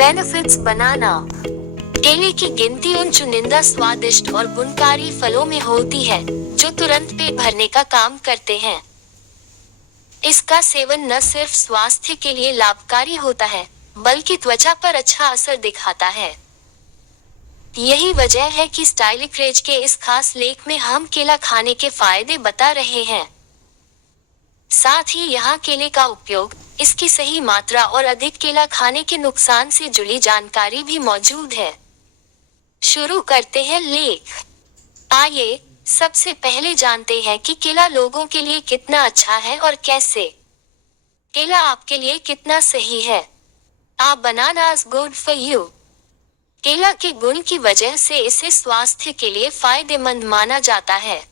Benefits बनाना। केले की गिनती उन चुनिंदा स्वादिष्ट और गुणकारी फलों में होती है जो तुरंत पेट भरने का काम करते हैं। इसका सेवन न सिर्फ स्वास्थ्य के लिए लाभकारी होता है, बल्कि त्वचा पर अच्छा असर दिखाता है। यही वजह है कि स्टाइलिक रेज के इस खास लेख में हम केला खाने के फायदे बता रहे हैं। साथ ही यहाँ केले का उपयोग, इसकी सही मात्रा और अधिक केला खाने के नुकसान से जुड़ी जानकारी भी मौजूद है। शुरू करते हैं लेख। आइए सबसे पहले जानते हैं कि केला लोगों के लिए कितना अच्छा है और कैसे। केला आपके लिए कितना सही है। A banana is good for you। केला के गुण की वजह से इसे स्वास्थ्य के लिए फायदेमंद माना जाता है।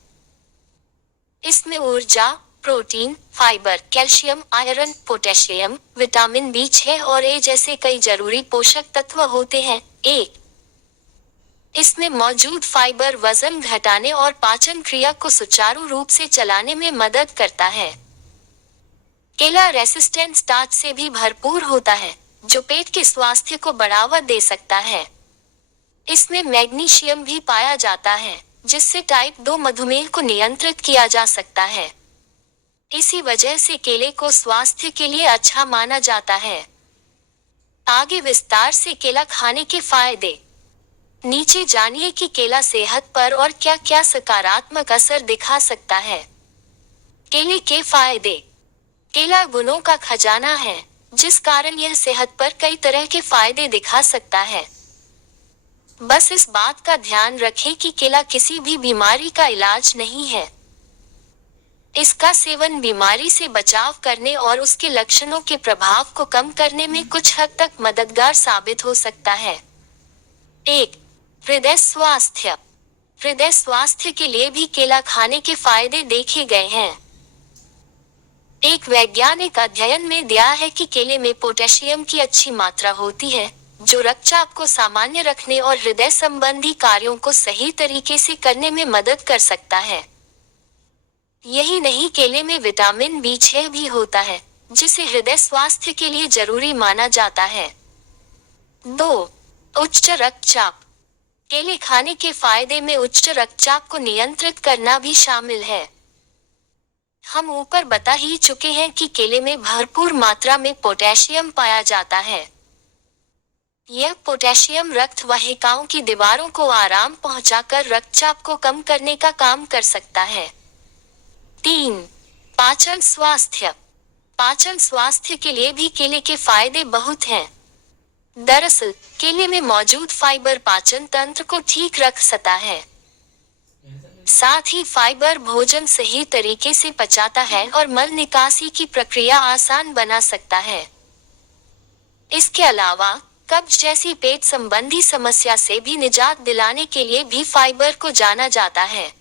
इसमें ऊर्जा, protein, fibre, calcium, iron, potassium, vitamin B6 और ए जैसे कई जरूरी पोषक तत्व होते हैं। एक, इसमें मौजूद फाइबर वजन घटाने और पाचन क्रिया को सुचारू रूप से चलाने में मदद करता है। केला रेसिस्टेंट स्टार्च से भी भरपूर होता है, जो पेट के स्वास्थ्य को बढ़ावा दे सकता है। इसमें मैग्नीशियम भी पाया जाता है, जिससे टाइप 2 मधुमेह को नियंत्रित किया जा सकता है। इसी वजह से केले को स्वास्थ्य के लिए अच्छा माना जाता है। आगे विस्तार से केला खाने के फायदे। नीचे जानिए कि केला सेहत पर और क्या क्या सकारात्मक असर दिखा सकता है। केले के फायदे। केला गुणों का खजाना है, जिस कारण यह सेहत पर कई तरह के फायदे दिखा सकता है। बस इस बात का ध्यान रखें कि केला किसी भी बीमारी का इलाज नहीं है। इसका सेवन बीमारी से बचाव करने और उसके लक्षणों के प्रभाव को कम करने में कुछ हद तक मददगार साबित हो सकता है। एक, हृदय स्वास्थ्य। हृदय स्वास्थ्य के लिए भी केला खाने के फायदे देखे गए हैं। एक वैज्ञानिक अध्ययन में दिया है कि केले में पोटेशियम की अच्छी मात्रा होती है, जो रक्तचाप को सामान्य रखने और हृदय संबंधी कार्यों को सही तरीके से करने में मदद कर सकता है। यही नहीं, केले में विटामिन B6 भी होता है, जिसे हृदय स्वास्थ्य के लिए जरूरी माना जाता है। 2, उच्च रक्तचाप। केले खाने के फायदे में उच्च रक्तचाप को नियंत्रित करना भी शामिल है। हम ऊपर बता ही चुके हैं कि केले में भरपूर मात्रा में पोटेशियम पाया जाता है। यह पोटेशियम रक्त वाहिकाओं की दीवारों को आराम पहुंचाकर रक्तचाप को कम करने का काम कर सकता है। 3, पाचन स्वास्थ्य। पाचन स्वास्थ्य के लिए भी केले के फायदे बहुत हैं। दरअसल केले में मौजूद फाइबर पाचन तंत्र को ठीक रख सकता है। साथ ही फाइबर भोजन सही तरीके से पचाता है और मल निकासी की प्रक्रिया आसान बना सकता है। इसके अलावा कब्ज जैसी पेट संबंधी समस्या से भी निजात दिलाने के लिए भी फाइबर को जाना जाता है।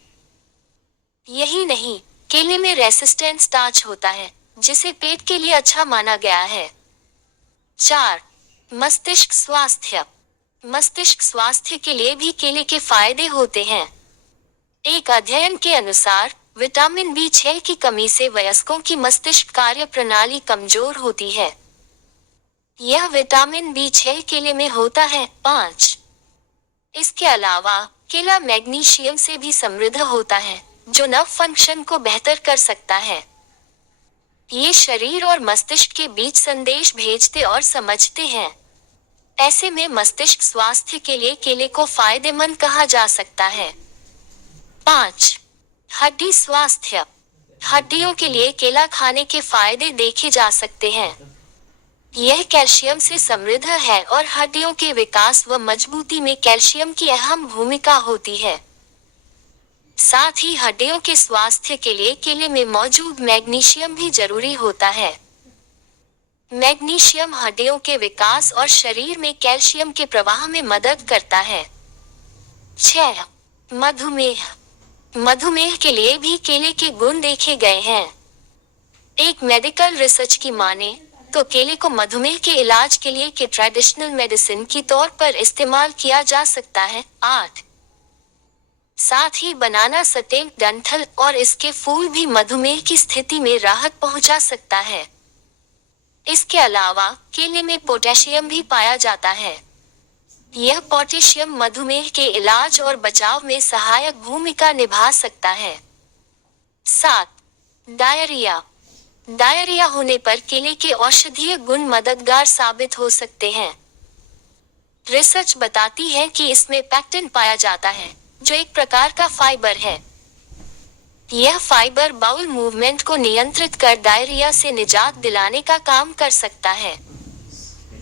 यही नहीं, केले में रेसिस्टेंट स्टार्च होता है, जिसे पेट के लिए अच्छा माना गया है। 4, मस्तिष्क स्वास्थ्य। मस्तिष्क स्वास्थ्य के लिए भी केले के फायदे होते हैं। एक अध्ययन के अनुसार विटामिन B6 की कमी से वयस्कों की मस्तिष्क कार्य प्रणाली कमजोर होती है। यह विटामिन B6 केले में होता है। 5, इसके अलावा केला मैग्नीशियम से भी समृद्ध होता है, जो नर्व फंक्शन को बेहतर कर सकता है। ये शरीर और मस्तिष्क के बीच संदेश भेजते और समझते हैं। ऐसे में मस्तिष्क स्वास्थ्य के लिए केले को फायदेमंद कहा जा सकता है। 5, हड्डी स्वास्थ्य। हड्डियों के लिए केला खाने के फायदे देखे जा सकते हैं। यह कैल्शियम से समृद्ध है और हड्डियों के विकास व मजबूती में कैल्शियम की अहम भूमिका होती है। साथ ही हड्डियों के स्वास्थ्य के लिए केले में मौजूद मैग्नीशियम भी जरूरी होता है। मैग्नीशियम हड्डियों के विकास और शरीर में कैल्शियम के प्रवाह में मदद करता है। 6, मधुमेह। मधुमेह के लिए भी केले के गुण देखे गए हैं। एक मेडिकल रिसर्च की माने तो केले को मधुमेह के इलाज के लिए के ट्रेडिशनल मेडिसिन की तौर पर इस्तेमाल किया जा सकता है। 8, साथ ही बनाना सटेम डंठल और इसके फूल भी मधुमेह की स्थिति में राहत पहुंचा सकता है। इसके अलावा केले में पोटेशियम भी पाया जाता है। यह पोटेशियम मधुमेह के इलाज और बचाव में सहायक भूमिका निभा सकता है। 7. डायरिया। डायरिया होने पर केले के औषधीय गुण मददगार साबित हो सकते हैं। रिसर्च बताती है कि इसमें पैक्टिन पाया जाता है, जो एक प्रकार का फाइबर है। यह फाइबर बाउल मूवमेंट को नियंत्रित कर डायरिया से निजात दिलाने का काम कर सकता है।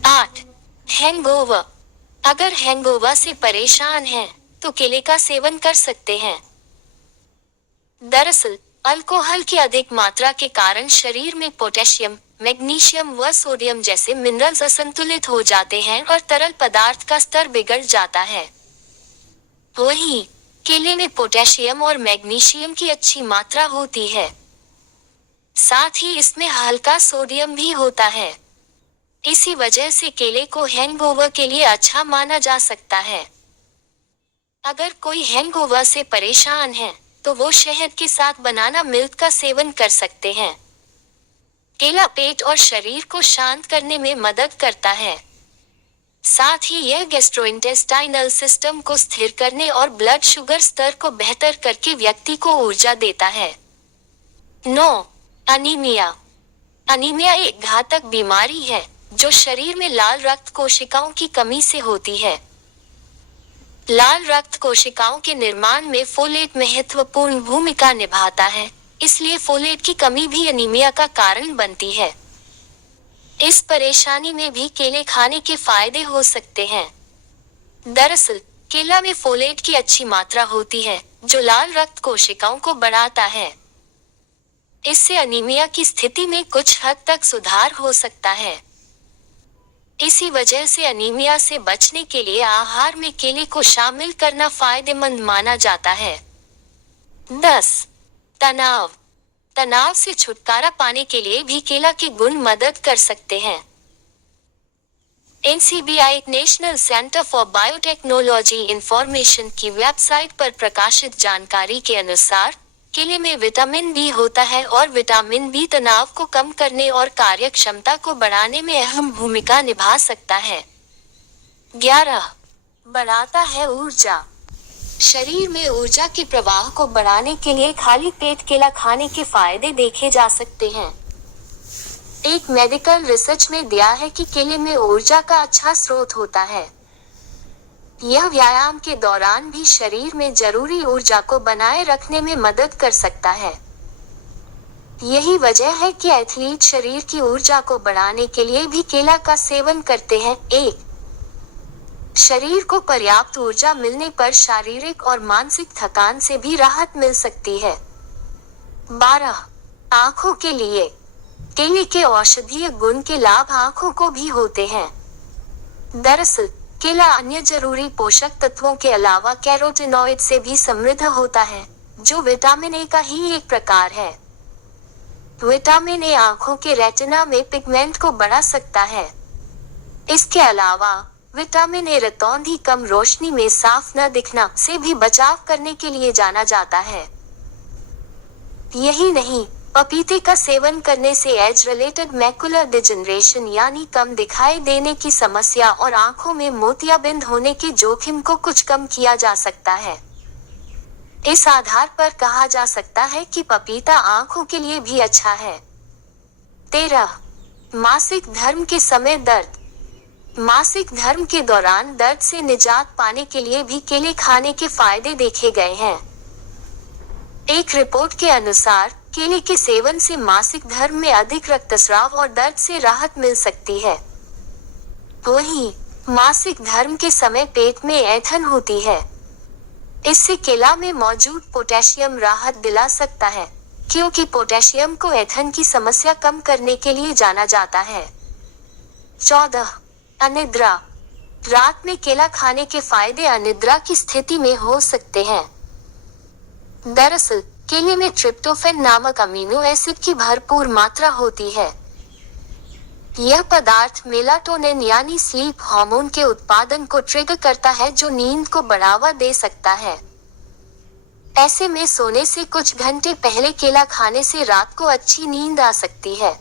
8. हैंगओवर। अगर हैंगओवर से परेशान हैं, तो केले का सेवन कर सकते हैं। दरअसल अल्कोहल की अधिक मात्रा के कारण शरीर में पोटेशियम, मैग्नीशियम व सोडियम जैसे मिनरल्स असंतुलित हो जाते हैं और तरल पदार्थ का स्तर बिगड़ जाता है। वहीं केले में पोटेशियम और मैग्नीशियम की अच्छी मात्रा होती है। साथ ही इसमें हल्का सोडियम भी होता है। इसी वजह से केले को हैंगओवर के लिए अच्छा माना जा सकता है। अगर कोई हैंगओवर से परेशान है, तो वो शहद के साथ बनाना मिल्क का सेवन कर सकते हैं। केला पेट और शरीर को शांत करने में मदद करता है। साथ ही यह गैस्ट्रोइंटेस्टाइनल सिस्टम को स्थिर करने और ब्लड शुगर स्तर को बेहतर करके व्यक्ति को ऊर्जा देता है। 9. अनीमिया। अनीमिया एक घातक बीमारी है, जो शरीर में लाल रक्त कोशिकाओं की कमी से होती है। लाल रक्त कोशिकाओं के निर्माण में फोलेट महत्वपूर्ण भूमिका निभाता है, इसलिए फोलेट की कमी भी अनीमिया का कारण बनती है। इस परेशानी में भी केले खाने के फायदे हो सकते हैं। दरअसल केला में फोलेट की अच्छी मात्रा होती है, जो लाल रक्त कोशिकाओं को बढ़ाता है। इससे अनीमिया की स्थिति में कुछ हद तक सुधार हो सकता है। इसी वजह से अनीमिया से बचने के लिए आहार में केले को शामिल करना फायदेमंद माना जाता है। 10. तनाव। तनाव से छुटकारा पाने के लिए भी केला के गुण मदद कर सकते हैं। NCBI national centre for biotechnology information की वेबसाइट पर प्रकाशित जानकारी के अनुसार केले में विटामिन बी होता है और विटामिन बी तनाव को कम करने और कार्यक्षमता को बढ़ाने में अहम भूमिका निभा सकता है। 11. बढ़ाता है ऊर्जा। शरीर में ऊर्जा के प्रवाह को बढ़ाने के लिए खाली पेट केला खाने के फायदे देखे जा सकते हैं। एक मेडिकल रिसर्च में दिया है कि केले में ऊर्जा का अच्छा स्रोत होता है। यह व्यायाम के दौरान भी शरीर में जरूरी ऊर्जा को बनाए रखने में मदद कर सकता है। यही वजह है कि एथलीट शरीर की ऊर्जा को बढ़ाने के लिए भी केला का सेवन करते हैं। 1. शरीर को पर्याप्त ऊर्जा मिलने पर शारीरिक और मानसिक थकान से भी राहत मिल सकती है। 12. आंखों के लिए। केले के औषधीय गुण के लाभ आंखों को भी होते हैं। दरअसल केला अन्य जरूरी पोषक तत्वों के अलावा कैरोटीनॉइड से भी समृद्ध होता है, जो विटामिन ए का ही एक प्रकार है। विटामिन ए आंखों के रेटिना में पिगमेंट को बढ़ा सकता है। इसके अलावा विटामिन ए रतौंधी कम रोशनी में साफ न दिखना से भी बचाव करने के लिए जाना जाता है। यही नहीं, पपीते का सेवन करने से एज रिलेटेड मैकुलर डिजनरेशन यानी कम दिखाई देने की समस्या और आंखों में मोतियाबिंद होने के जोखिम को कुछ कम किया जा सकता है। इस आधार पर कहा जा सकता है कि पपीता आंखों के लिए भी अच्छा है। 13. मासिक धर्म के समय दर्द। मासिक धर्म के दौरान दर्द से निजात पाने के लिए भी केले खाने के फायदे देखे गए हैं। एक रिपोर्ट के अनुसार केले के सेवन से मासिक धर्म में अधिक रक्तस्राव और दर्द से राहत मिल सकती है। वहीं मासिक धर्म के समय पेट में ऐंठन होती है। इससे केला में मौजूद पोटेशियम राहत दिला सकता है, क्योंकि पोटेशियम को ऐंठन की समस्या कम करने के लिए जाना जाता है। 14. अनिद्रा। रात में केला खाने के फायदे अनिद्रा की स्थिति में हो सकते हैं। दरअसल केले में ट्रिप्टोफैन नामक अमीनो एसिड की भरपूर मात्रा होती है। यह पदार्थ मेलाटोनिन यानी स्लीप हार्मोन के उत्पादन को ट्रिगर करता है, जो नींद को बढ़ावा दे सकता है। ऐसे में सोने से कुछ घंटे पहले केला खाने से रात को अच्छी नींद आ सकती है।